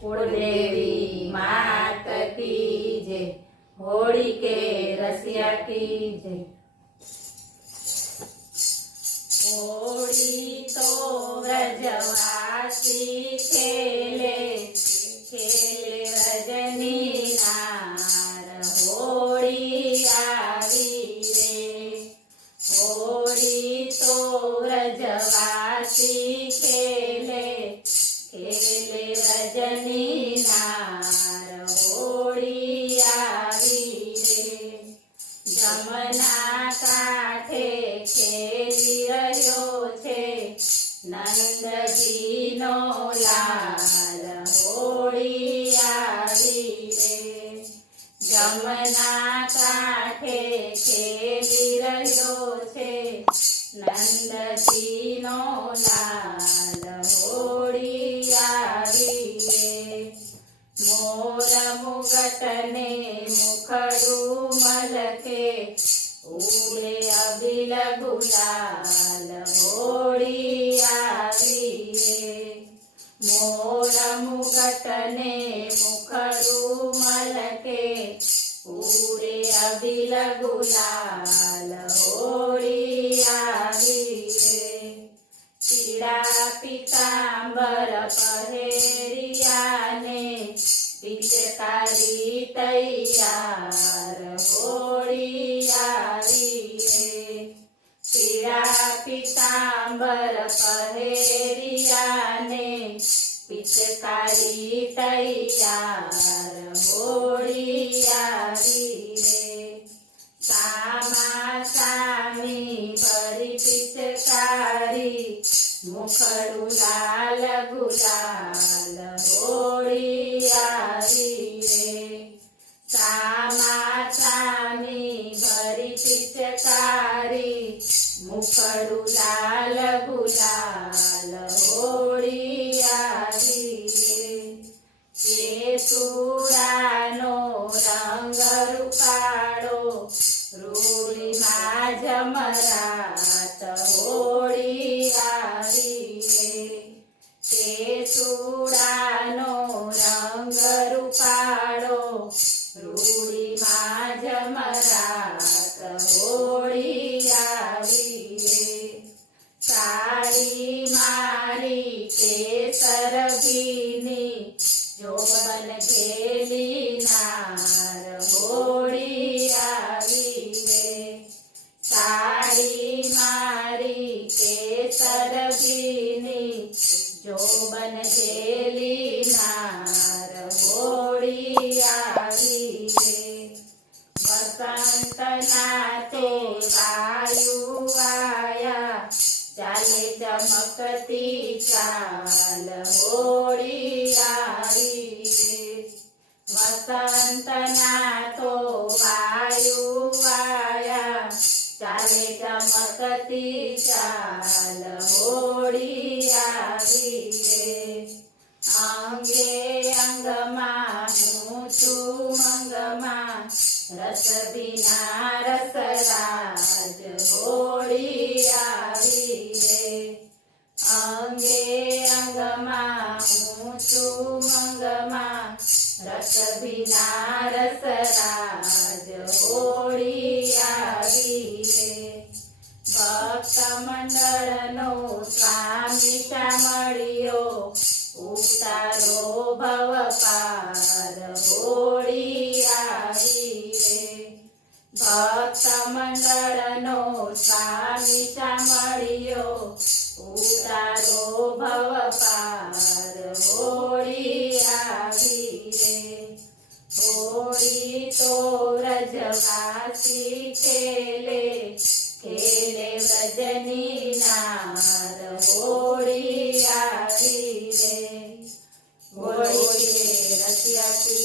कुलदेवी मात की जय। होली के रसिया की जय। होली तो व्रजवासी खेले खेले रजनी नार। होली आई रे। होली तो व्रजवासी खेले खेले रजनी नार। होली आई रे। जमना काठे खेली रह्यो छे नंदजी नो लाल। होली आई रे। जमना काठे खेली रह्यो छे नंदजी नो लाल। होली आई रे। मोर मुगट ने मुखड़ू मलके उड़े अबिल गुलाल। होली आई रे। मोर मुगट ने मुखड़ू मलके उड़े अबिल गुलाल। होली आई रे। पीड़ा पीतांबर पहेरियाने पिचकारी तैयार। होली आई रे। पीड़ा पीतांबर पहेरियाने पिचकारी तैयार। होली आई रे। सामा सामी भरी पिचकारी मुखड़ू लाल गुलाल। होली आई रे। सामा सामी भरी पिचकारी मुखड़ू लाल गुलाल। होली आई रे। केसुडानो रंग रूपाळो रूली मा जमरात। होली आई रे। केसुडानो रंग रूपाळो रूली मा जमरात। होली आई रे। साड़ी मारी केसर भीनी जोबन घेली नार। होली आई रे। साड़ी मारी केसर भीनी जोबन घेली नार। होली आई रे। वसंत नाचे वायु आया चाले चमकती चाल। होली आई रे। वसंत नाथो वायु आया चाले चमकती चाल। होली आई रे। अंगे अंगमा हूँ छू मंगमा रस बिना रसराज। होली आई रे। अंगे अंगमा हूँ छू मंगमा रस बिना रसराज। होली आई रे। भक्त मंडळनो स्वामी शामळियो उतारो भव पार। होली आई रे। भक्त मंडळनो स्वामी शामळियो उतारो भव पार। होली आई रे। होली तो व्रजवासी खेले खेले व्रजनी नार। होली आई रे। होली के रसिया की